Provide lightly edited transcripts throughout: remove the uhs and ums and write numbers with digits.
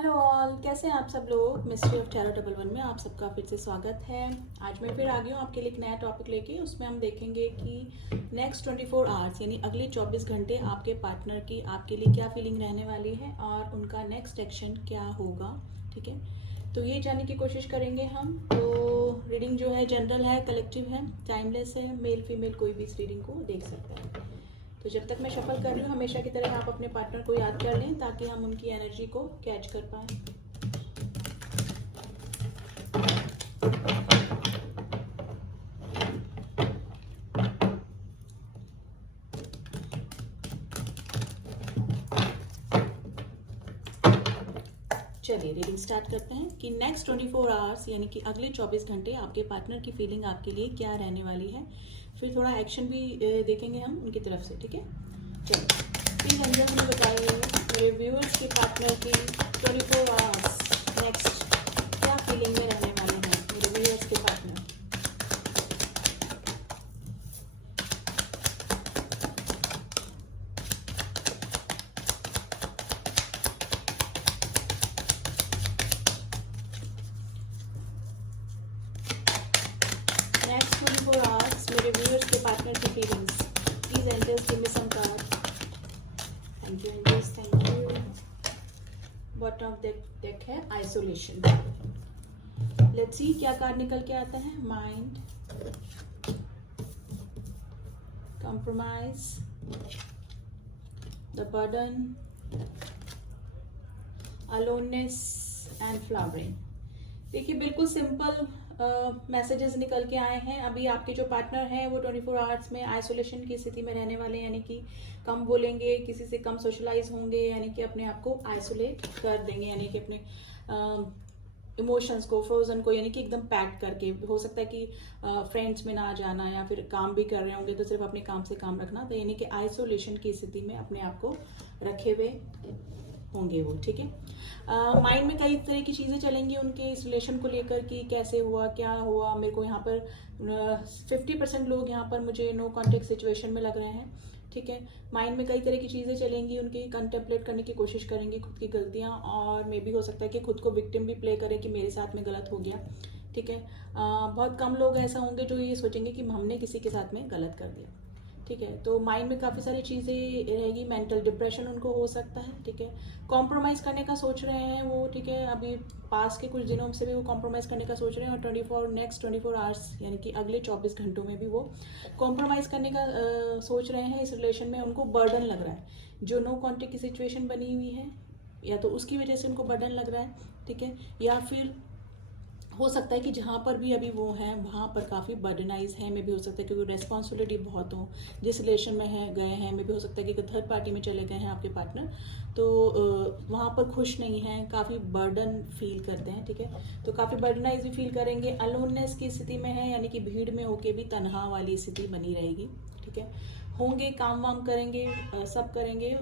Hello all, कैसे हैं आप सब लोग। Mystery of tarot double one में आप सबका फिर से स्वागत है। आज मैं फिर आ गई हूँ आपके लिए एक नया टॉपिक लेके। उसमें हम देखेंगे कि नेक्स्ट 24 आवर्स यानी अगले 24 घंटे आपके पार्टनर की आपके लिए क्या फीलिंग रहने वाली है और उनका नेक्स्ट एक्शन क्या होगा। ठीक है, तो ये जानने की कोशिश करेंगे हम। तो रीडिंग जो है जनरल है, कलेक्टिव है, टाइमलेस है, मेल फीमेल कोई भी इस रीडिंग को देख सकता है। तो जब तक मैं शफल कर रही हूँ, हमेशा की तरह आप अपने पार्टनर को याद कर लें ताकि हम उनकी एनर्जी को कैच कर पाएं। चलिए रीडिंग स्टार्ट करते हैं कि नेक्स्ट 24 आवर्स यानी कि अगले 24 घंटे आपके पार्टनर की फीलिंग आपके लिए क्या रहने वाली है। फिर थोड़ा एक्शन भी देखेंगे हम उनकी तरफ से। ठीक है, चलिए प्लीज अंदर हमें बताइए मेरे व्यूअर्स के पार्टनर की 24 आवर्स नेक्स्ट क्या फीलिंग में रहने वाले हैं मेरे व्यूअर्स के पार्टनर। नेक्स्ट 24 आवर्स मेरे व्यूअर्स के पार्टनर की feelings. Please angels give me some card. Thank you angels, thank you. Bottom of deck है आइसोलेशन। लेट्स सी क्या कार्ड निकल के आता है। Mind, compromise, the burden, aloneness and flowering। देखिए बिल्कुल सिंपल मैसेजेस निकल के आए हैं। अभी आपके जो पार्टनर हैं वो 24 आवर्स में आइसोलेशन की स्थिति में रहने वाले हैं, यानी कि कम बोलेंगे, किसी से कम सोशलाइज होंगे, यानी कि अपने आप को आइसोलेट कर देंगे, यानी कि अपने इमोशंस को, फ्रोजन को, यानी कि एकदम पैक करके। हो सकता है कि फ्रेंड्स में ना जाना या फिर काम भी कर रहे होंगे तो सिर्फ अपने काम से काम रखना। तो यानी कि आइसोलेशन की स्थिति में अपने आप को रखे हुए होंगे वो। ठीक है, माइंड में कई तरह की चीज़ें चलेंगी उनके इस रिलेशन को लेकर कि कैसे हुआ, क्या हुआ। मेरे को यहाँ पर 50% लोग यहाँ पर मुझे नो कॉन्टेक्ट सिचुएशन में लग रहे हैं। ठीक है, माइंड में कई तरह की चीज़ें चलेंगी उनकी, कंटेम्पलेट करने की कोशिश करेंगे खुद की गलतियाँ, और मे भी हो सकता है कि खुद को विक्टिम भी प्ले करें कि मेरे साथ में गलत हो गया। ठीक है, बहुत कम लोग ऐसा होंगे जो ये सोचेंगे कि हमने किसी के साथ में गलत कर दिया। ठीक है, तो माइंड में काफ़ी सारी चीज़ें रहेगी। मेंटल डिप्रेशन उनको हो सकता है। ठीक है, कॉम्प्रोमाइज़ करने का सोच रहे हैं वो। ठीक है, अभी पास के कुछ दिनों से भी वो कॉम्प्रोमाइज़ करने का सोच रहे हैं, और नेक्स्ट 24 आवर्स यानी कि अगले 24 घंटों में भी वो कॉम्प्रोमाइज़ करने का सोच रहे हैं। इस रिलेशन में उनको बर्डन लग रहा है, जो नो कॉन्टेक्ट की सिचुएशन बनी हुई है, या तो उसकी वजह से उनको बर्डन लग रहा है। ठीक है, या फिर हो सकता है कि जहाँ पर भी अभी वो हैं वहाँ पर काफ़ी बर्डनाइज है। मे भी हो सकता है क्योंकि रेस्पॉन्सिबिलिटी बहुत हो, जिस रिलेशन में है गए हैं। मे भी हो सकता है कि थर्ड पार्टी में चले गए हैं आपके पार्टनर, तो वहाँ पर खुश नहीं हैं, काफ़ी बर्डन फील करते हैं। ठीक है, तो काफ़ी बर्डनाइज भी फील करेंगे। अलोननेस की स्थिति में है, यानी कि भीड़ में होके भी तनहा वाली स्थिति बनी रहेगी। ठीक है, होंगे, काम वाम करेंगे, सब करेंगे,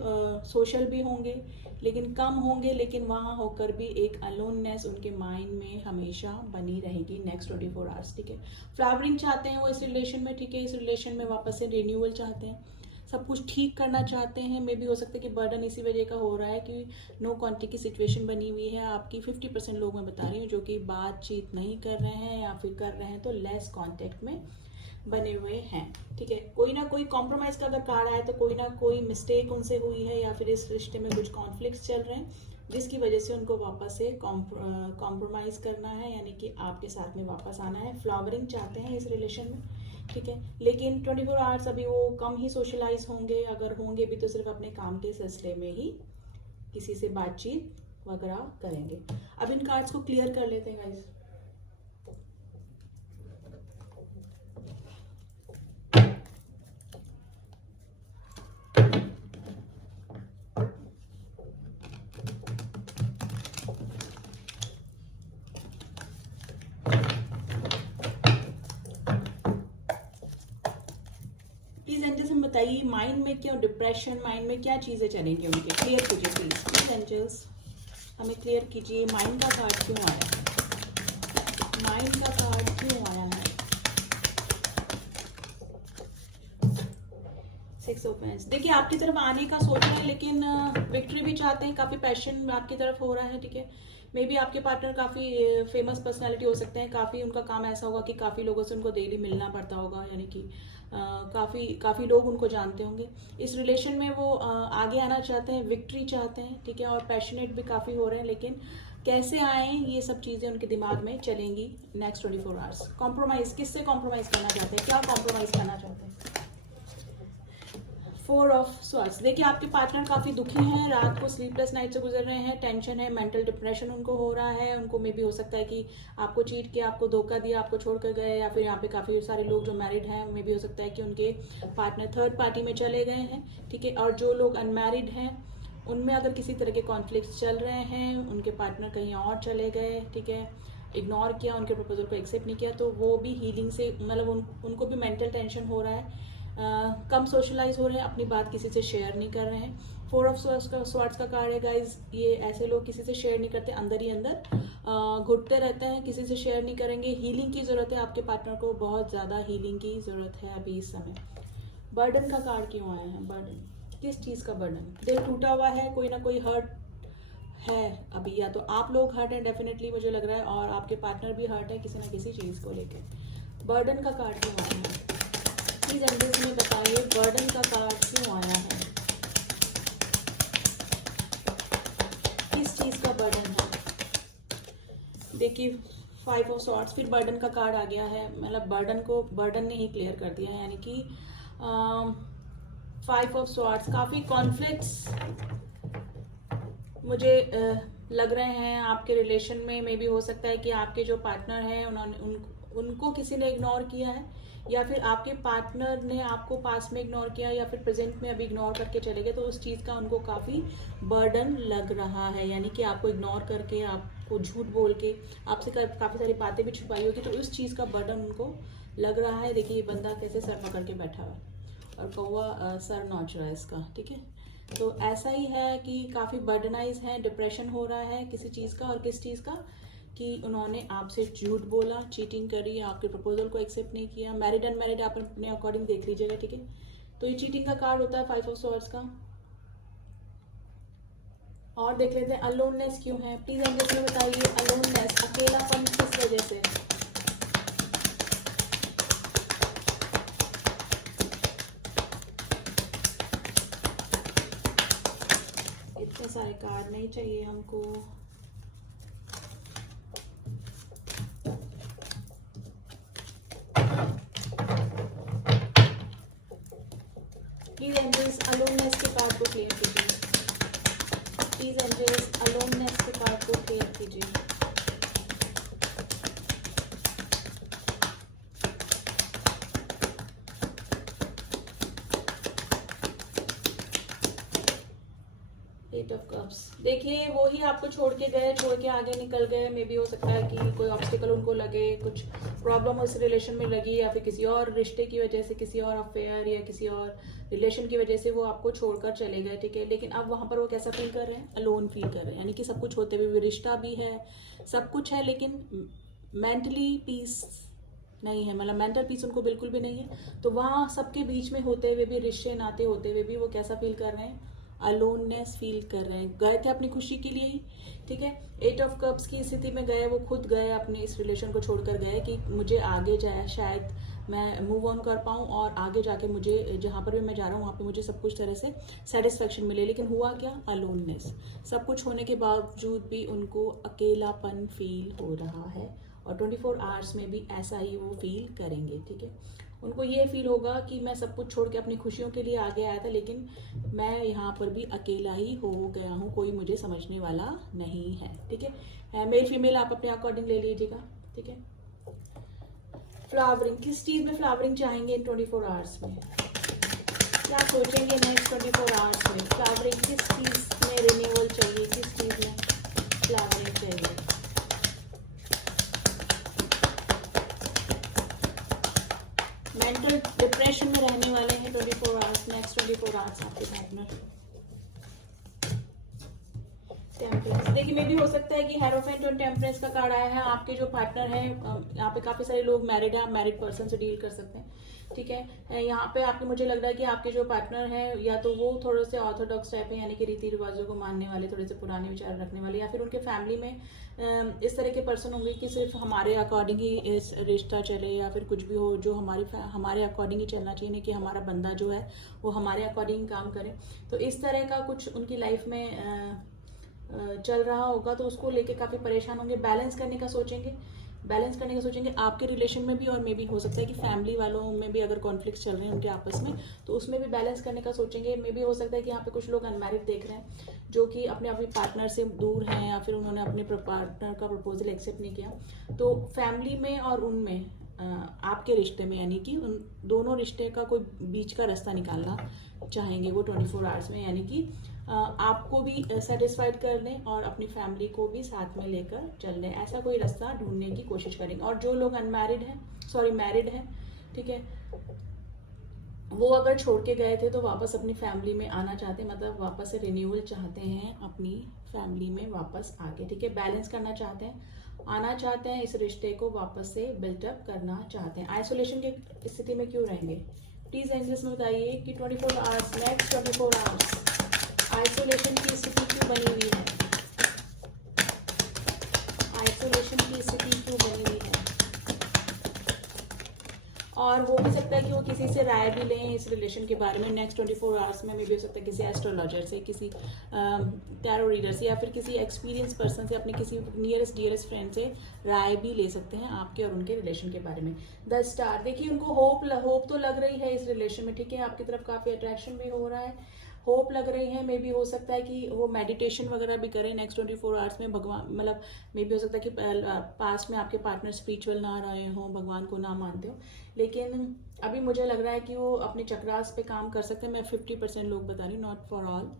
सोशल भी होंगे लेकिन कम होंगे, लेकिन वहाँ होकर भी एक अलोननेस उनके माइंड में हमेशा बनी रहेगी नेक्स्ट 24 आवर्स। ठीक है, फ्लावरिंग चाहते हैं वो इस रिलेशन में। ठीक है, इस रिलेशन में वापस से रिन्यूअल चाहते हैं, सब कुछ ठीक करना चाहते हैं। मे भी हो सकता है कि बर्डन इसी वजह का हो रहा है कि नो कॉन्टेक्ट की सिचुएशन बनी हुई है आपकी। 50% लोग मैं बता रही हूँ जो कि बातचीत नहीं कर रहे हैं, या फिर कर रहे हैं तो लेस कॉन्टेक्ट में बने हुए हैं। ठीक है, कोई ना कोई कॉम्प्रोमाइज का अगर कार्ड आया तो कोई ना कोई मिस्टेक उनसे हुई है, या फिर इस रिश्ते में कुछ कॉन्फ्लिक्ट्स चल रहे हैं जिसकी वजह से उनको वापस से कॉम्प्रोमाइज करना है, यानी कि आपके साथ में वापस आना है। फ्लावरिंग चाहते हैं इस रिलेशन में। ठीक है, लेकिन 24 आवर्स अभी वो कम ही सोशलाइज होंगे, अगर होंगे भी तो सिर्फ अपने काम के सिलसिले में ही किसी से बातचीत वगैरह करेंगे। अब इन कार्ड्स को क्लियर कर लेते हैं गाइस। प्लीज एंजल्स हम बताइए माइंड में क्यों डिप्रेशन, माइंड में क्या चीजें चलेंगी उनके। क्लियर कीजिए प्लीज, प्लीज एंजल्स हमें क्लियर कीजिए माइंड का कार्ड क्यों आया है, माइंड का कार्ड क्यों आया है। 6 ऑफ पेंस, देखिए आपकी तरफ आने का सोच रहे हैं लेकिन विक्ट्री भी चाहते हैं, काफ़ी पैशन आपकी तरफ हो रहा है, ठीक है। मे बी आपके पार्टनर काफ़ी फेमस पर्सनालिटी हो सकते हैं, काफ़ी उनका काम ऐसा होगा कि काफ़ी लोगों से उनको डेली मिलना पड़ता होगा, यानी कि काफ़ी लोग उनको जानते होंगे। इस रिलेशन में वो आगे आना चाहते हैं, विक्ट्री चाहते हैं, ठीक है, और पैशनेट भी काफ़ी हो रहे हैं, लेकिन कैसे आए ये सब चीज़ें उनके दिमाग में चलेंगी नेक्स्ट 24 आवर्स। कॉम्प्रोमाइज़, किससे कॉम्प्रोमाइज़ करना चाहते हैं, क्या कॉम्प्रोमाइज़ करना चाहते हैं? 4 ऑफ स्वॉर्ड्स, देखिए आपके पार्टनर काफ़ी दुखी हैं, रात को स्लीपलेस नाइट से गुजर रहे हैं, टेंशन है, मेंटल डिप्रेशन उनको हो रहा है, उनको मे भी हो सकता है कि आपको चीट किया, आपको धोखा दिया, आपको छोड़ कर गए, या फिर यहाँ पे काफ़ी सारे लोग जो मैरिड हैं मे भी हो सकता है कि उनके पार्टनर थर्ड पार्टी में चले गए हैं, ठीक है। और जो लोग अनमैरिड हैं उनमें अगर किसी तरह के कॉन्फ्लिक्ट्स चल रहे हैं, उनके पार्टनर कहीं और चले गए, ठीक है, इग्नोर किया, उनके प्रपोजल को एक्सेप्ट नहीं किया, तो वो भी हीलिंग से मतलब उनको भी मेंटल टेंशन हो रहा है, कम सोशलाइज हो रहे हैं, अपनी बात किसी से शेयर नहीं कर रहे हैं। 4 ऑफ स्वॉर्ड्स का कार्ड है गाइज, ये ऐसे लोग किसी से शेयर नहीं करते, अंदर ही अंदर घुटते रहते हैं, किसी से शेयर नहीं करेंगे। हीलिंग की ज़रूरत है आपके पार्टनर को, बहुत ज़्यादा हीलिंग की ज़रूरत है अभी इस समय। बर्डन का कार्ड क्यों आया है? बर्डन, किस चीज़ का बर्डन? दिल टूटा हुआ है, कोई ना कोई हर्ट है अभी, या तो आप लोग हर्ट हैं डेफिनेटली मुझे लग रहा है, और आपके पार्टनर भी हर्ट है किसी ना किसी चीज़ को लेकर। बर्डन का कार्ड क्यों आया है? प्लीज एंजल्स में बताइए बर्डन का कार्ड क्यों आया है, किस चीज़ का बर्डन है? देखिए 5 ऑफ स्वॉर्ड्स, फिर बर्डन का कार्ड आ गया है, मतलब बर्डन ने ही क्लियर कर दिया है, यानी कि 5 ऑफ स्वॉर्ड्स, काफ़ी कॉन्फ्लिक्ट्स मुझे लग रहे हैं आपके रिलेशन में। मे भी हो सकता है कि आपके जो पार्टनर हैं उनको किसी ने इग्नोर किया है, या फिर आपके पार्टनर ने आपको पास में इग्नोर किया, या फिर प्रेजेंट में अभी इग्नोर करके चले गए, तो उस चीज़ का उनको काफ़ी बर्डन लग रहा है, यानी कि आपको इग्नोर करके, आपको झूठ बोल के, आपसे काफ़ी सारी बातें भी छुपाई होगी, तो उस चीज़ का बर्डन उनको लग रहा है। देखिए ये बंदा कैसे सर पकड़ के बैठा हुआ है, और कौवा सर नोच रहा है इसका, ठीक है। तो ऐसा ही है कि काफ़ी बर्डनाइज है, डिप्रेशन हो रहा है किसी चीज़ का, और किस चीज़ का कि उन्होंने आपसे झूठ बोला, चीटिंग करी, आपके प्रपोजल को एक्सेप्ट नहीं किया। मैरिड अनमैरिड आप अपने अकॉर्डिंग देख लीजिएगा, ठीक है। तो ये चीटिंग का कार्ड होता है 5 ऑफ स्वॉर्ड्स का। और देख लेते हैं अलोननेस क्यों है, प्लीज एंजल्स में बताइए अलोननेस, अकेलापन किस वजह से? इतने सारे कार्ड नहीं चाहिए हमको। प्लीज एंजल्स अलोननेस के कार्ड को क्लियर कीजिए, प्लीज एंजल्स अलोननेस के कार्ड को क्लियर कीजिए। एट ऑफ कप्स, देखिए वो ही आपको छोड़ के गए, छोड़ के आगे निकल गए। मे भी हो सकता है कि कोई ऑब्स्टिकल उनको लगे, कुछ प्रॉब्लम उस रिलेशन में लगी, या फिर किसी और रिश्ते की वजह से, किसी और अफेयर या किसी और रिलेशन की वजह से वो आपको छोड़कर चले गए, ठीक है। लेकिन अब वहाँ पर वो कैसा फील कर रहे हैं? अलोन फील कर रहे हैं, यानी कि सब कुछ होते हुए भी रिश्ता भी है, सब कुछ है, लेकिन मेंटली पीस नहीं है, मतलब मेंटल पीस उनको बिल्कुल भी नहीं है। तो वहाँ सबके बीच में होते हुए भी, रिश्ते नाते होते हुए भी वो कैसा फील कर रहे हैं? अलोननेस फील कर रहे हैं। गए थे अपनी खुशी के लिए ही, ठीक है। 8 ऑफ कप्स की स्थिति में गए, वो खुद गए, अपने इस रिलेशन को छोड़कर गए कि मुझे आगे जाए, शायद मैं मूव ऑन कर पाऊँ, और आगे जाके मुझे जहाँ पर भी मैं जा रहा हूँ वहाँ पे मुझे सब कुछ तरह से सेटिस्फेक्शन मिले। लेकिन हुआ क्या? अलोननेस। सब कुछ होने के बावजूद भी उनको अकेलापन फील हो रहा है, और 24 आवर्स में भी ऐसा ही वो फील करेंगे, ठीक है। उनको ये फील होगा कि मैं सब कुछ छोड़ के अपनी खुशियों के लिए आगे आया था, लेकिन मैं यहाँ पर भी अकेला ही हो गया हूँ, कोई मुझे समझने वाला नहीं है, ठीक है। मेल फीमेल आप अपने अकॉर्डिंग ले लीजिएगा, ठीक है। फ्लावरिंग, किस चीज़ में फ्लावरिंग चाहेंगे इन 24 आवर्स में? क्या सोचेंगे नेक्स्ट 24 आवर्स में? फ्लावरिंग किस चीज़ में रिन्यूअल चाहिए, किस चीज़ में फ्लावरिंग चाहिए? मेंटल डिप्रेशन में रहने वाले हैं 24 आवर्स, नेक्स्ट 24 आवर्स आपके पार्टनर। टेम्परेंस, देखिए मे भी हो सकता है कि हेरोफेंट और टेम्परेंस का कार्ड आया है। आपके जो पार्टनर हैं, यहाँ पे काफी सारे लोग मैरिड हैं, आप मैरिड पर्सन से डील कर सकते हैं। ठीक है। यहाँ पे आपके मुझे लग रहा है कि आपके जो पार्टनर हैं या तो वो थोड़े से ऑर्थोडॉक्स टाइप है, यानी कि रीति रिवाजों को मानने वाले, थोड़े से पुराने विचार रखने वाले, या फिर उनके फैमिली में इस तरह के पर्सन होंगे कि सिर्फ हमारे अकॉर्डिंग ही इस रिश्ता चले, या फिर कुछ भी हो जो हमारे अकॉर्डिंग ही चलना चाहिए, नहीं कि हमारा बंदा जो है वो हमारे अकॉर्डिंग काम करे। तो इस तरह का कुछ उनकी लाइफ में चल रहा होगा, तो उसको लेके काफ़ी परेशान होंगे, बैलेंस करने का सोचेंगे आपके रिलेशन में भी, और मे भी हो सकता है कि फैमिली वालों में भी अगर कॉन्फ्लिक्ट चल रहे हैं उनके आपस में, तो उसमें भी बैलेंस करने का सोचेंगे। मे भी हो सकता है कि यहाँ पे कुछ लोग अनमैरिड देख रहे हैं जो कि अपने पार्टनर से दूर हैं, या फिर उन्होंने अपने पार्टनर का प्रपोजल एक्सेप्ट नहीं किया। तो फैमिली में और उनमें आपके रिश्ते में, यानी कि उन दोनों रिश्ते का कोई बीच का रास्ता निकालना चाहेंगे वो 24 आवर्स में, यानी कि आपको भी सेटिस्फाइड कर लें और अपनी फैमिली को भी साथ में लेकर चल लें, ऐसा कोई रास्ता ढूंढने की कोशिश करेंगे। और जो लोग मैरिड हैं, ठीक है, वो अगर छोड़ के गए थे तो वापस अपनी फैमिली में आना चाहते हैं, मतलब वापस से रिन्यूअल चाहते हैं अपनी फैमिली में वापस आके, ठीक है, बैलेंस करना चाहते हैं, आना चाहते हैं, इस रिश्ते को वापस से बिल्टअप करना चाहते हैं। आइसोलेशन की स्थिति में क्यों रहेंगे? प्लीज एंजल्स में बताइए कि 24 आवर्स, नेक्स्ट 24 आवर्स आइसोलेशन की स्थिति क्यों बनी हुई है? आइसोलेशन की स्थिति क्यों बनी हुई है? और हो भी सकता है कि वो किसी से राय भी लें इस रिलेशन के बारे में नेक्स्ट 24 आवर्स में। मे भी हो सकता है किसी एस्ट्रोलॉजर से, किसी टैरो रीडर से, या फिर किसी एक्सपीरियंस पर्सन से, अपने किसी नियरेस्ट डियरेस्ट फ्रेंड से राय भी ले सकते हैं आपके और उनके रिलेशन के बारे में। द स्टार, देखिए उनको होप तो लग रही है इस रिलेशन में, ठीक है, आपकी तरफ काफ़ी अट्रैक्शन भी हो रहा है, होप लग रही है। मे भी हो सकता है कि वो मेडिटेशन वगैरह भी करें नेक्स्ट 24 आवर्स में, भगवान मतलब मे भी हो सकता है कि पास्ट में आपके पार्टनर स्पिरिचुअल ना रहे हों, भगवान को ना मानते हो, लेकिन अभी मुझे लग रहा है कि वो अपने चक्रास पे काम कर सकते हैं। मैं 50% लोग बता रही हूँ, नॉट फॉर ऑल।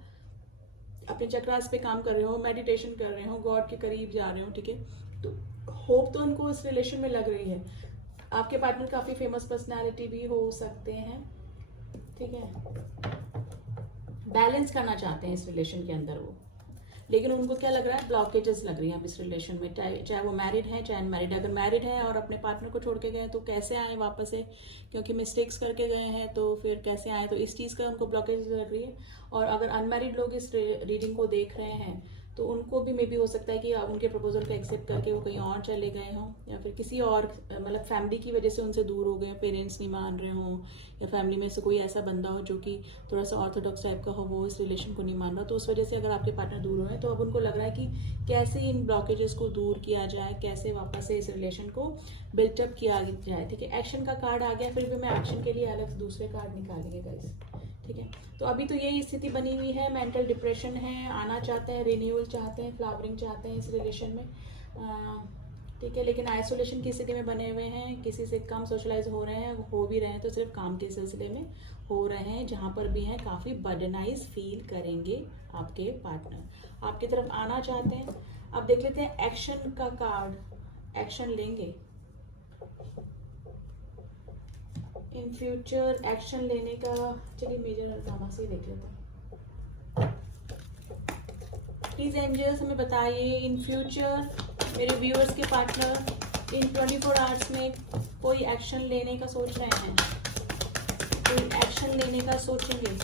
अपने चक्रास पे काम कर रहे हो, मेडिटेशन कर रहे हो, गॉड के करीब जा रहे हो, ठीक है, तो होप तो उनको इस रिलेशन में लग रही है। आपके पार्टनर काफ़ी फेमस पर्सनैलिटी भी हो सकते हैं, ठीक है, बैलेंस करना चाहते हैं इस रिलेशन के अंदर वो, लेकिन उनको क्या लग रहा है, ब्लॉकेजेस लग रही हैं अब इस रिलेशन में, चाहे वो मैरिड है चाहे अनमैरिड। अगर मैरिड है और अपने पार्टनर को छोड़ के गए तो कैसे आए वापस से, क्योंकि मिस्टेक्स करके गए हैं तो फिर कैसे आए, तो इस चीज़ का उनको ब्लॉकेज लग रही है। और अगर अनमैरिड लोग इस रीडिंग को देख रहे हैं तो उनको भी मे बी हो सकता है कि उनके प्रपोजल को एक्सेप्ट करके वो कहीं और चले गए हों, या फिर किसी और मतलब फैमिली की वजह से उनसे दूर हो गए, पेरेंट्स नहीं मान रहे हों, या फैमिली में से कोई ऐसा बंदा हो जो कि थोड़ा सा ऑर्थोडॉक्स टाइप का हो, वो इस रिलेशन को नहीं मान रहा, तो उस वजह से अगर आपके पार्टनर दूर हुए तो अब उनको लग रहा है कि कैसे इन ब्लॉकेजेस को दूर किया जाए, कैसे वापस से इस रिलेशन को बिल्टअप किया जाए, ठीक है। एक्शन का कार्ड आ गया, फिर भी मैं एक्शन के लिए अलग दूसरे कार्ड निकालेंगे गाइस, ठीक है। तो अभी तो यही स्थिति बनी हुई है, मेंटल डिप्रेशन है, आना चाहते हैं, रिन्यूअल चाहते हैं, फ्लावरिंग चाहते हैं इस रिलेशन में, ठीक है, लेकिन आइसोलेशन की स्थिति में बने हुए हैं, किसी से कम सोशलाइज हो रहे हैं, हो भी रहे हैं तो सिर्फ काम के सिलसिले में हो रहे हैं, जहाँ पर भी हैं काफ़ी बर्डनाइज फील करेंगे आपके पार्टनर, आपकी तरफ आना चाहते हैं। अब देख लेते हैं एक्शन का कार्ड, एक्शन लेंगे इन फ्यूचर, एक्शन लेने का, चलिए मेजर अर्काना से देख लेते हैं। प्लीज एंजल्स हमें बताइए इन फ्यूचर मेरे व्यूअर्स के पार्टनर इन 24 आवर्स में कोई एक्शन लेने का सोच रहे हैं, कोई एक्शन लेने का सोचेंगे।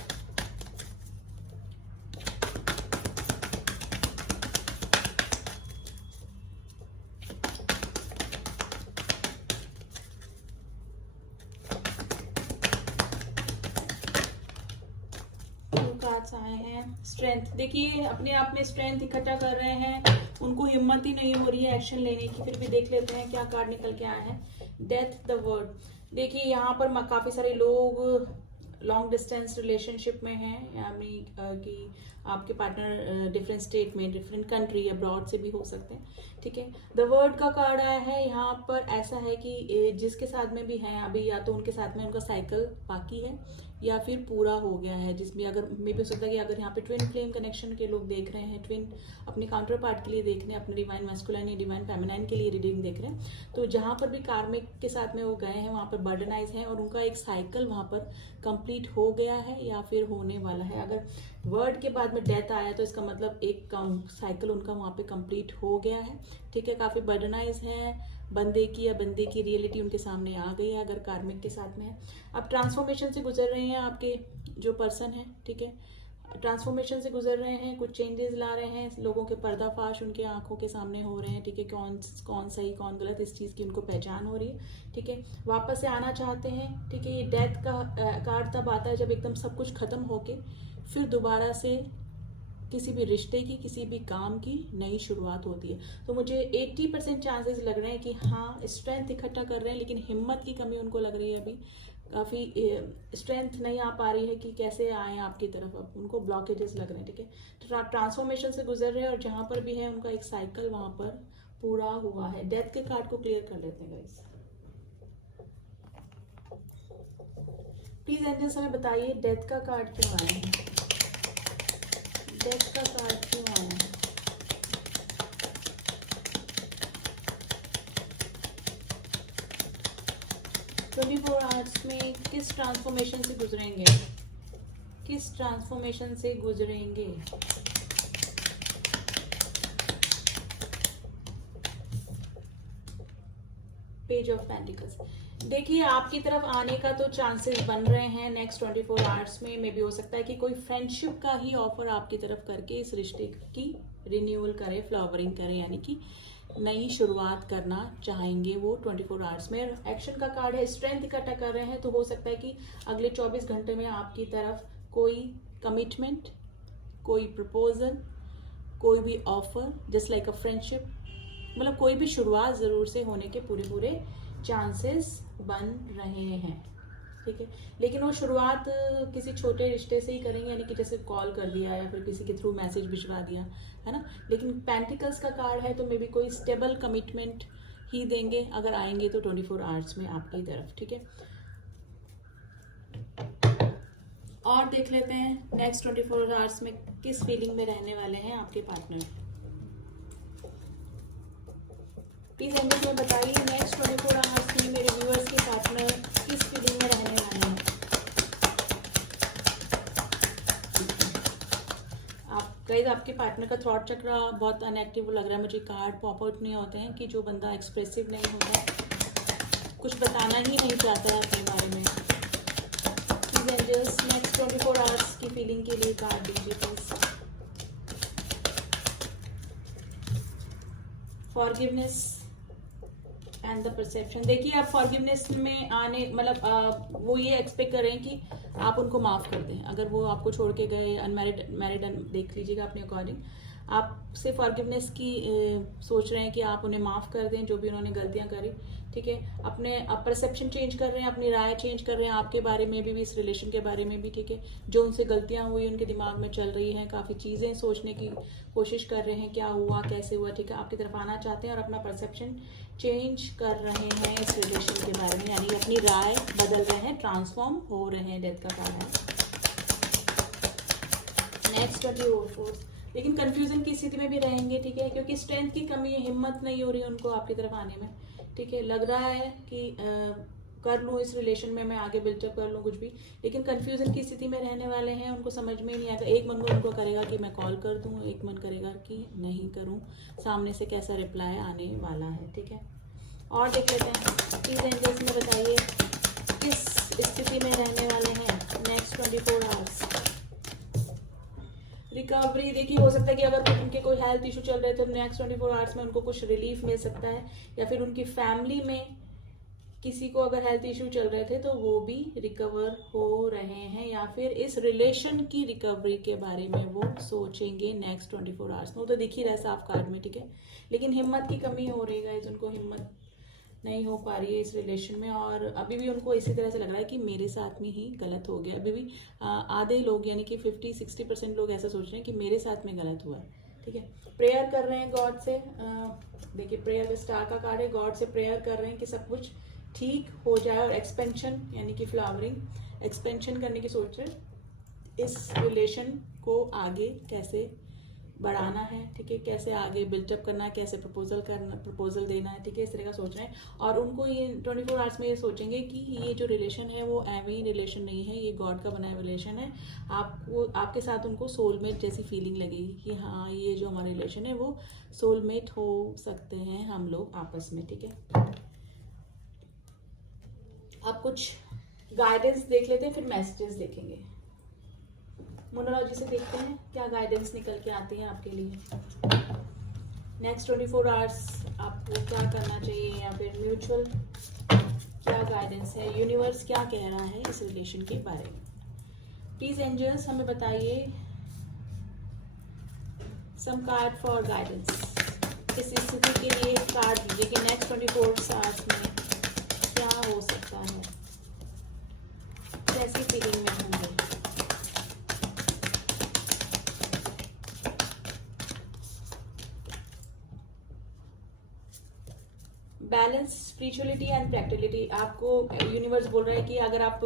आए हैं स्ट्रेंथ, देखिए अपने आप में स्ट्रेंथ इकट्ठा कर रहे हैं, उनको हिम्मत ही नहीं हो रही है एक्शन लेने की। फिर भी देख लेते हैं क्या कार्ड निकल के आए हैं। डेथ द वर्ड, देखिए यहाँ पर काफी सारे लोग लॉन्ग डिस्टेंस रिलेशनशिप में हैं, यानी कि आपके पार्टनर डिफरेंट स्टेट में, डिफरेंट कंट्री, अब्रॉड से भी हो सकते हैं, ठीक है। द वर्ड का कार्ड आया है, यहाँ पर ऐसा है कि जिसके साथ में भी हैं अभी, या तो उनके साथ में उनका साइकिल बाकी है या फिर पूरा हो गया है, जिसमें अगर मे भी हो सकता है कि अगर यहाँ पे ट्विन फ्लेम कनेक्शन के लोग देख रहे हैं, ट्विन अपने काउंटर पार्ट के लिए देख रहे हैं, अपने डिवाइन मैस्कुलाइन या डिवाइन फेमिनाइन के लिए रीडिंग देख रहे हैं, तो जहाँ पर भी कार्मिक के साथ में वो गए हैं वहाँ पर बर्डनाइज हैं और उनका एक साइकिल वहाँ पर कंप्लीट हो गया है या फिर होने वाला है। अगर वर्ड के बाद में डेथ आया तो इसका मतलब एक साइकिल उनका वहाँ पे कंप्लीट हो गया है, ठीक है। काफ़ी बर्डनाइज है, बंदे की या बंदे की रियलिटी उनके सामने आ गई है अगर कार्मिक के साथ में है। अब ट्रांसफॉर्मेशन से गुजर रहे हैं आपके जो पर्सन है, ठीक है, ट्रांसफॉर्मेशन से गुजर रहे हैं, कुछ चेंजेस ला रहे हैं, लोगों के पर्दाफाश उनके आंखों के सामने हो रहे हैं, ठीक है, कौन सही कौन गलत इस चीज़ की उनको पहचान हो रही है, ठीक है, वापस से आना चाहते हैं, ठीक है। ये डेथ का कार्ड तब आता है जब एकदम सब कुछ खत्म होके फिर दोबारा से किसी भी रिश्ते की, किसी भी काम की नई शुरुआत होती है। तो मुझे 80% चांसेस लग रहे हैं कि हाँ स्ट्रेंथ इकट्ठा कर रहे हैं, लेकिन हिम्मत की कमी उनको लग रही है। अभी काफ़ी स्ट्रेंथ नहीं आ पा रही है कि कैसे आए आपकी तरफ, अब उनको ब्लॉकेजेस लग रहे हैं, ठीक है। ट्रांसफॉर्मेशन से गुजर रहे हैं और जहाँ पर भी है उनका एक साइकिल वहाँ पर पूरा हुआ है। डेथ के कार्ड को क्लियर कर लेते हैं गाइस। प्लीज एंजल्स हमें बताइए डेथ का कार्ड क्यों आया है, डेथ का कार्ड क्यों आया है। ट्वेंटी 24 आवर्स में किस ट्रांसफॉर्मेशन से गुजरेंगे, किस ट्रांसफॉर्मेशन से गुजरेंगे। Page of pentacles. देखिए आपकी तरफ आने का तो चांसेस बन रहे हैं नेक्स्ट 24 आवर्स में। मे भी हो सकता है कि कोई फ्रेंडशिप का ही ऑफर आपकी तरफ करके इस रिश्ते की रिन्यूअल करे, फ्लावरिंग करे, यानी कि नई शुरुआत करना चाहेंगे वो 24 आवर्स में। एक्शन का कार्ड है, स्ट्रेंथ इकट्ठा कर रहे हैं, तो हो सकता है कि अगले 24 घंटे में आपकी तरफ कोई कमिटमेंट, कोई प्रपोजल, कोई भी offer just like a friendship, मतलब कोई भी शुरुआत जरूर से होने के पूरे चांसेस बन रहे हैं, ठीक है। लेकिन वो शुरुआत किसी छोटे रिश्ते से ही करेंगे, यानी कि जैसे कॉल कर दिया या फिर किसी के थ्रू मैसेज भिजवा दिया, है ना। लेकिन पेंटिकल्स का कार्ड है तो मे बी कोई स्टेबल कमिटमेंट ही देंगे अगर आएंगे तो 24 आवर्स में आपकी तरफ, ठीक है। और देख लेते हैं नेक्स्ट 24 आवर्स में किस फीलिंग में रहने वाले हैं आपके पार्टनर। प्लीज एंजल्स में बताइए नेक्स्ट 24 आवर्स में मेरे व्यूअर्स के पार्टनर किस फीलिंग में रहने वाले हैं। गाइस आपके पार्टनर का थॉट चक्र बहुत अनएक्टिव लग रहा है मुझे। कार्ड पॉप आउट नहीं होते हैं कि जो बंदा एक्सप्रेसिव नहीं होता, कुछ बताना ही नहीं चाहता है अपने बारे में। प्लीज एंजल्स नेक्स्ट 24 आवर्स की फीलिंग के लिए कार्ड दीजिए please. Forgiveness and the perception. देखिए आप फॉरगिवनेस में आने मतलब वो ये एक्सपेक्ट कर रहे हैं कि आप उनको माफ कर दें। अगर वो आपको छोड़ के गए, अनमैरिड मैरिड देख लीजिएगा अपने अकॉर्डिंग, आपसे फॉरगिवनेस की सोच रहे हैं कि आप उन्हें माफ कर दें जो भी उन्होंने गलतियां करी, ठीक है। अपने परसेप्शन चेंज कर रहे हैं, अपनी राय चेंज कर रहे हैं आपके बारे में भी इस रिलेशन के बारे में भी, ठीक है। जो उनसे गलतियां हुई उनके दिमाग में चल रही हैं, काफ़ी चीज़ें सोचने की कोशिश कर रहे हैं, क्या हुआ कैसे हुआ, ठीक है। आपकी तरफ आना चाहते हैं और अपना परसेप्शन चेंज कर रहे हैं इस रिलेशन के बारे में, यानी अपनी राय बदल रहे हैं, ट्रांसफॉर्म हो रहे हैं। डेथ का कार्ड है नेक्स्ट 24। लेकिन कंफ्यूजन की स्थिति में भी रहेंगे, ठीक है, क्योंकि स्ट्रेंथ की कमी है, हिम्मत नहीं हो रही है उनको आपकी तरफ आने में, ठीक है। लग रहा है कि कर लूँ इस रिलेशन में, मैं आगे बिल्डअप कर लूँ कुछ भी, लेकिन कंफ्यूजन की स्थिति में रहने वाले हैं। उनको समझ में नहीं आएगा, एक मन उनको करेगा कि मैं कॉल कर दूँ, एक मन करेगा कि नहीं करूँ, सामने से कैसा रिप्लाई आने वाला है, ठीक है। और देख लेते हैं प्लीज एंजल्स में बताइए किस स्थिति में रहने वाले हैं नेक्स्ट 24 आवर्स। रिकवरी। देखिए हो सकता है कि अगर उनके कोई हेल्थ इशू चल रहे थे तो नेक्स्ट 24 आवर्स में उनको कुछ रिलीफ मिल सकता है, या फिर उनकी फैमिली में किसी को अगर हेल्थ इशू चल रहे थे तो वो भी रिकवर हो रहे हैं, या फिर इस रिलेशन की रिकवरी के बारे में वो सोचेंगे नेक्स्ट 24 आवर्स में। वो तो दिख ही रहा है साफ कार्ड में, ठीक है। लेकिन हिम्मत की कमी हो रही है, उनको हिम्मत नहीं हो पा रही है इस रिलेशन में, और अभी भी उनको इसी तरह से लग रहा है कि मेरे साथ में ही गलत हो गया। अभी भी आधे लोग यानी कि 50-60% लोग ऐसा सोच रहे हैं कि मेरे साथ में गलत हुआ है, ठीक है। प्रेयर कर रहे हैं गॉड से। देखिए प्रेयर का स्टार का कार्ड है, गॉड से प्रेयर कर रहे हैं कि सब कुछ ठीक हो जाए, और एक्सपेंशन यानी कि फ्लावरिंग एक्सपेंशन करने की सोच रहे हैं, इस रिलेशन को आगे कैसे बढ़ाना है, ठीक है, कैसे आगे बिल्टअप करना है, कैसे प्रपोजल देना है, ठीक है, इस तरह का सोच रहे हैं। और उनको ये 24 आवर्स में ये सोचेंगे कि ये जो रिलेशन है वो एवं रिलेशन नहीं है, ये गॉड का बनाया रिलेशन है। आपको आपके साथ उनको सोलमेट जैसी फीलिंग लगेगी कि हाँ ये जो हमारा रिलेशन है वो सोलमेट हो सकते हैं हम लोग आपस में, ठीक है। अब कुछ गाइडेंस देख लेते हैं, फिर मैसेजेस देखेंगे। मोनोलॉजी से देखते हैं क्या गाइडेंस निकल के आती है आपके लिए। नेक्स्ट 24 आवर्स आपको क्या करना चाहिए, या फिर म्यूचुअल क्या गाइडेंस है, यूनिवर्स क्या कह रहा है इस रिलेशन के बारे में। प्लीज एंजल्स हमें बताइए सम कार्ड फॉर गाइडेंस। इस स्थिति के लिए कार्ड दीजिए कि नेक्स्ट 24 आवर्स में क्या हो सकता है, कैसी फीलिंग में होंगे। Balance, spirituality and practicality. आपको यूनिवर्स बोल रहा है कि अगर आप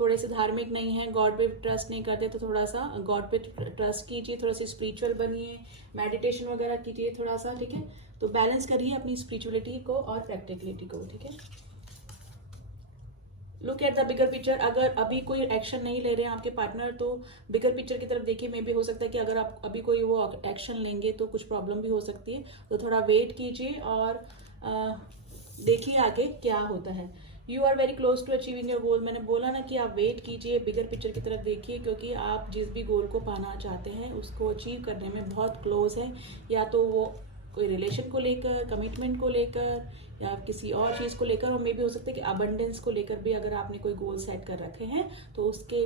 थोड़े से धार्मिक नहीं हैं, गॉड पे ट्रस्ट नहीं करते, तो थोड़ा सा गॉड पे ट्रस्ट कीजिए, थोड़ा सा स्पिरिचुअल बनिए, मेडिटेशन वगैरह कीजिए थोड़ा सा, ठीक है। तो बैलेंस करिए अपनी स्पिरिचुअलिटी को और प्रैक्टिकलिटी को, ठीक है। Look at the bigger picture. अगर अभी कोई एक्शन नहीं ले रहे हैं आपके पार्टनर, तो बिगर पिक्चर की तरफ देखिए। मे भी हो सकता है कि अगर आप अभी कोई वो एक्शन लेंगे तो कुछ प्रॉब्लम भी हो सकती है, तो थोड़ा वेट कीजिए और देखिए आगे क्या होता है। You are very close to achieving your goal. मैंने बोला ना कि आप वेट कीजिए, बिगर पिक्चर की तरफ देखिए, क्योंकि आप जिस भी गोल को पाना चाहते हैं उसको अचीव करने में बहुत क्लोज है। या तो वो कोई रिलेशन को लेकर, कमिटमेंट को लेकर, या किसी और चीज़ को लेकर, और मे भी हो सकता है कि अबंडेंस को लेकर भी अगर आपने कोई गोल सेट कर रखे हैं तो उसके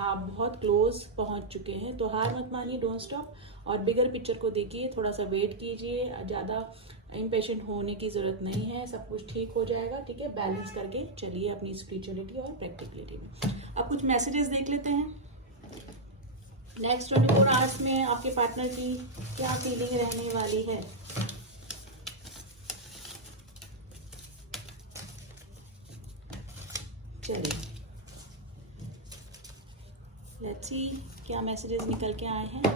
आप बहुत क्लोज पहुंच चुके हैं। तो हार मत मानिए, डोंट स्टॉप, और बिगर पिक्चर को देखिए, थोड़ा सा वेट कीजिए, ज़्यादा इम्पेशेंट होने की ज़रूरत नहीं है, सब कुछ ठीक हो जाएगा, ठीक है। बैलेंस करके चलिए अपनी स्पिरिचुअलिटी और प्रैक्टिकलिटी में। अब कुछ मैसेजेस देख लेते हैं। नेक्स्ट 24 आवर्स में आपके पार्टनर की क्या फीलिंग रहने वाली है। चलिए लेट्स सी क्या मैसेजेस निकल के आए हैं।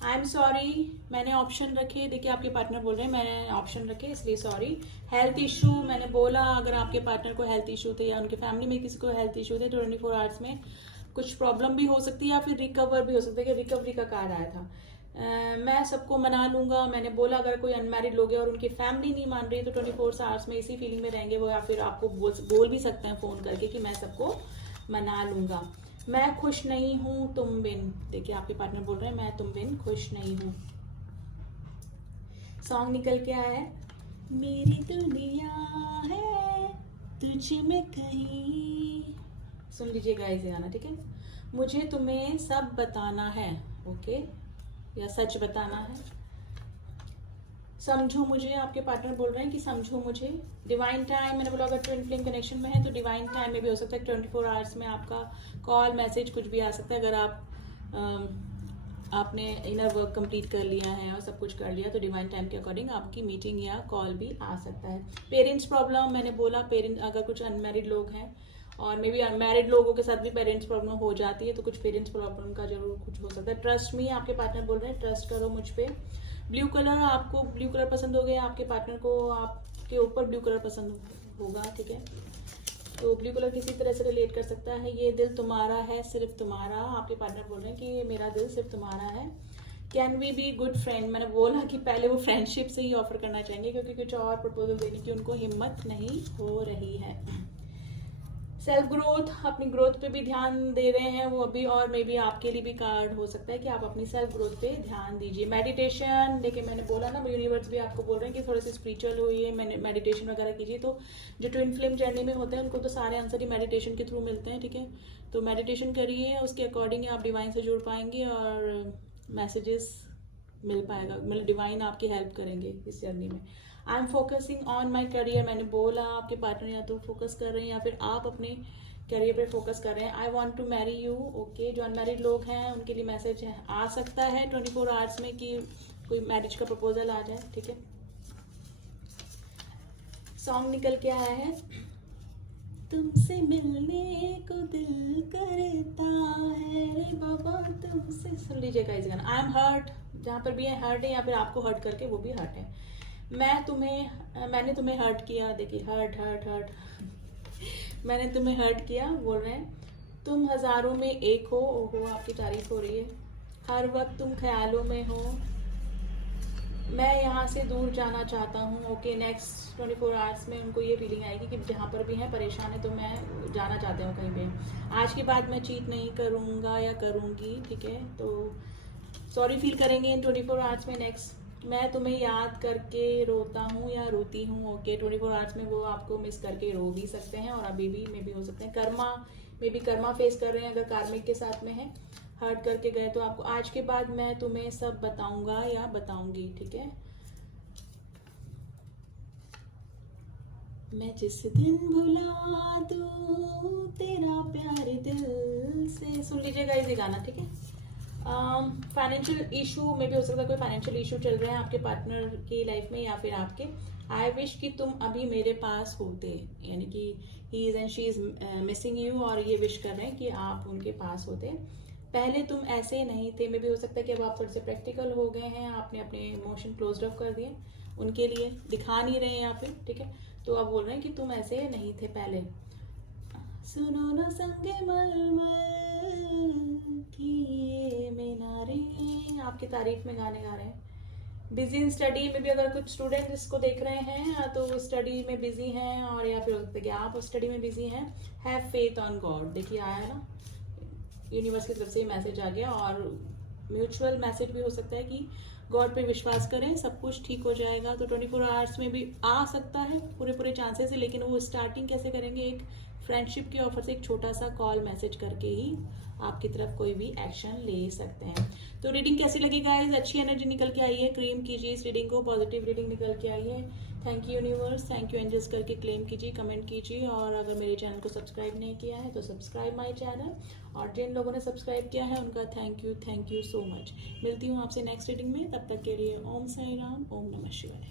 आई एम सॉरी, मैंने ऑप्शन रखे, देखिए आपके पार्टनर बोल रहे हैं मैंने ऑप्शन रखे इसलिए सॉरी। हेल्थ इशू, मैंने बोला अगर आपके पार्टनर को हेल्थ इशू थे या उनके फैमिली में किसी को हेल्थ इशू थे, 24 आवर्स में कुछ प्रॉब्लम भी हो सकती है या फिर रिकवर भी हो सकता है, कि रिकवरी का कार्ड आया था। मैं सबको मना लूंगा। मैंने बोला अगर कोई अनमैरिड लोग हैं और उनकी फैमिली नहीं मान रही तो 24 आवर्स में इसी फीलिंग में रहेंगे वो, या फिर आपको बोल भी सकते हैं फ़ोन करके कि मैं सबको मना लूंगा। मैं खुश नहीं हूँ तुम बिन, देखिए आपके पार्टनर बोल रहे हैं मैं तुम बिन खुश नहीं हूँ। सॉन्ग निकल के आया है, मेरी दुनिया है तुझ में कहीं, सुन लीजिएगा इसे गाना, ठीक है। मुझे तुम्हें सब बताना है, ओके, या सच बताना है। समझो मुझे, आपके पार्टनर बोल रहे हैं कि समझो मुझे। डिवाइन टाइम, मैंने बोला अगर ट्विन फ्लेम कनेक्शन में है तो डिवाइन टाइम में भी हो सकता है 24 आवर्स में आपका कॉल मैसेज कुछ भी आ सकता है। अगर आपने इनर वर्क कंप्लीट कर लिया है और सब कुछ कर लिया तो डिवाइन टाइम के अकॉर्डिंग आपकी मीटिंग या कॉल भी आ सकता है। पेरेंट्स प्रॉब्लम, मैंने बोला पेरेंट्स अगर कुछ अनमैरिड लोग हैं और मे बी अनमैरिड लोगों के साथ भी पेरेंट्स प्रॉब्लम हो जाती है, तो कुछ पेरेंट्स प्रॉब्लम का जरूर कुछ हो सकता है। ट्रस्ट में, आपके पार्टनर बोल रहे हैं ट्रस्ट करो मुझ पे। ब्लू कलर, आपको ब्लू कलर पसंद हो गया, आपके पार्टनर को आपके ऊपर ब्लू कलर पसंद होगा, ठीक है। तो ब्लू कलर किसी तरह से रिलेट कर सकता है। ये दिल तुम्हारा है, सिर्फ तुम्हारा, आपके पार्टनर बोल रहे हैं कि ये मेरा दिल सिर्फ तुम्हारा है। Can we be good friend, मैंने बोला कि पहले वो फ्रेंडशिप से ही ऑफर करना चाहेंगे क्योंकि कुछ और प्रपोजल देने की उनको हिम्मत नहीं हो रही है। सेल्फ ग्रोथ, अपनी ग्रोथ पे भी ध्यान दे रहे हैं वो अभी, और मे बी आपके लिए भी कार्ड हो सकता है कि आप अपनी सेल्फ ग्रोथ पे ध्यान दीजिए। मेडिटेशन, देखिए मैंने बोला ना यूनिवर्स भी आपको बोल रहे हैं कि थोड़े से स्पिरिचुअल हुई, मेडिटेशन वगैरह कीजिए। तो जो ट्विन फ्लेम जर्नी में होते हैं उनको तो सारे आंसर ही मेडिटेशन के थ्रू मिलते हैं, ठीक है। तो मेडिटेशन करिए, उसके अकॉर्डिंग आप डिवाइन से जुड़ पाएंगे और मैसेजेस मिल पाएगा, मतलब डिवाइन आपकी हेल्प करेंगे इस जर्नी में। I am focusing on my career, मैंने बोला आपके पार्टनर या तो फोकस कर रहे हैं या फिर आप अपने करियर पे फोकस कर रहे हैं। I want to marry you, okay. जो अनमैरिड लोग हैं उनके लिए मैसेज आ सकता है 24 आवर्स में कि कोई मैरिज का प्रपोजल आ जाए, ठीक है। सॉन्ग निकल के आया है, तुमसे मिलने को दिल करता है रे बाबा, तुमसे, सुन लीजिएगा इस गाना। आई एम हर्ट, जहाँ पर भी है हर्ट है या फिर आपको हर्ट करके वो भी हर्ट है। मैंने तुम्हें हर्ट किया, देखिए हर्ट हर्ट हर्ट मैंने तुम्हें हर्ट किया बोल रहे हैं। तुम हजारों में एक हो, ओहो आपकी तारीफ हो रही है। हर वक्त तुम ख्यालों में हो, मैं यहाँ से दूर जाना चाहता हूँ। ओके, नेक्स्ट 24 आवर्स में उनको ये फीलिंग आएगी कि जहाँ पर भी हैं परेशान है तो मैं जाना चाहते हूँ कहीं पे। आज के बाद मैं चीट नहीं करूँगा या करूँगी, ठीक है, तो सॉरी फील करेंगे इन 24 आवर्स में। नेक्स्ट, मैं तुम्हें याद करके रोता हूँ या रोती हूँ। ओके, 24 आवर्स में वो आपको मिस करके रो भी सकते हैं और अभी भी में भी हो सकते हैं। कर्मा में भी कर्मा फेस कर रहे हैं, अगर कार्मिक के साथ में है, हर्ट करके गए तो आपको। आज के बाद मैं तुम्हें सब बताऊंगा या बताऊंगी, ठीक है। मैं जिस दिन भुला दूं तेरा प्यार दिल से, सुन लीजिएगा ये गाना, ठीक है। फाइनेंशियल इशू में भी हो सकता है, कोई फाइनेंशियल इशू चल रहे हैं आपके पार्टनर की लाइफ में या फिर आपके। आई विश कि तुम अभी मेरे पास होते, यानी कि he is and she is missing you, और ये विश कर रहे हैं कि आप उनके पास होते। पहले तुम ऐसे नहीं थे, में भी हो सकता है कि अब आप थोड़े से प्रैक्टिकल हो गए हैं, आपने अपने इमोशन क्लोज ऑफ कर दिए, उनके लिए दिखा नहीं रहे हैं या फिर, ठीक है। तो अब बोल रहे हैं कि तुम ऐसे नहीं थे पहले। सुनो ना संगे मलमल की ये मीनारे, आपकी तारीफ में गाने गा रहे हैं। बिजी इन स्टडी में भी अगर कुछ स्टूडेंट इसको देख रहे हैं तो वो स्टडी में बिजी हैं, और या फिर हो सकता है कि आप स्टडी में बिजी हैं। हैव फेथ ऑन गॉड, देखिए आया है ना, यूनिवर्स की तरफ से मैसेज आ गया, और म्यूचुअल मैसेज भी हो सकता है कि गॉड पे विश्वास करें, सब कुछ ठीक हो जाएगा। तो 24 आवर्स में भी आ सकता है, पूरे चांसेस है, लेकिन वो स्टार्टिंग कैसे करेंगे, एक फ्रेंडशिप के ऑफर से, एक छोटा सा कॉल मैसेज करके ही आपकी तरफ कोई भी एक्शन ले सकते हैं। तो रीडिंग कैसी लगी गाइस, अच्छी एनर्जी निकल के आई है, क्लेम कीजिए इस रीडिंग को, पॉजिटिव रीडिंग निकल के आई है। Thank you universe, thank you angels करके क्लेम कीजिए, कमेंट कीजिए, और अगर मेरे चैनल को सब्सक्राइब नहीं किया है तो सब्सक्राइब माय चैनल, और जिन लोगों ने सब्सक्राइब किया है उनका थैंक यू सो मच। मिलती हूँ आपसे नेक्स्ट रीडिंग में, तब तक के लिए ओम साई राम, ओम नमः शिवाय।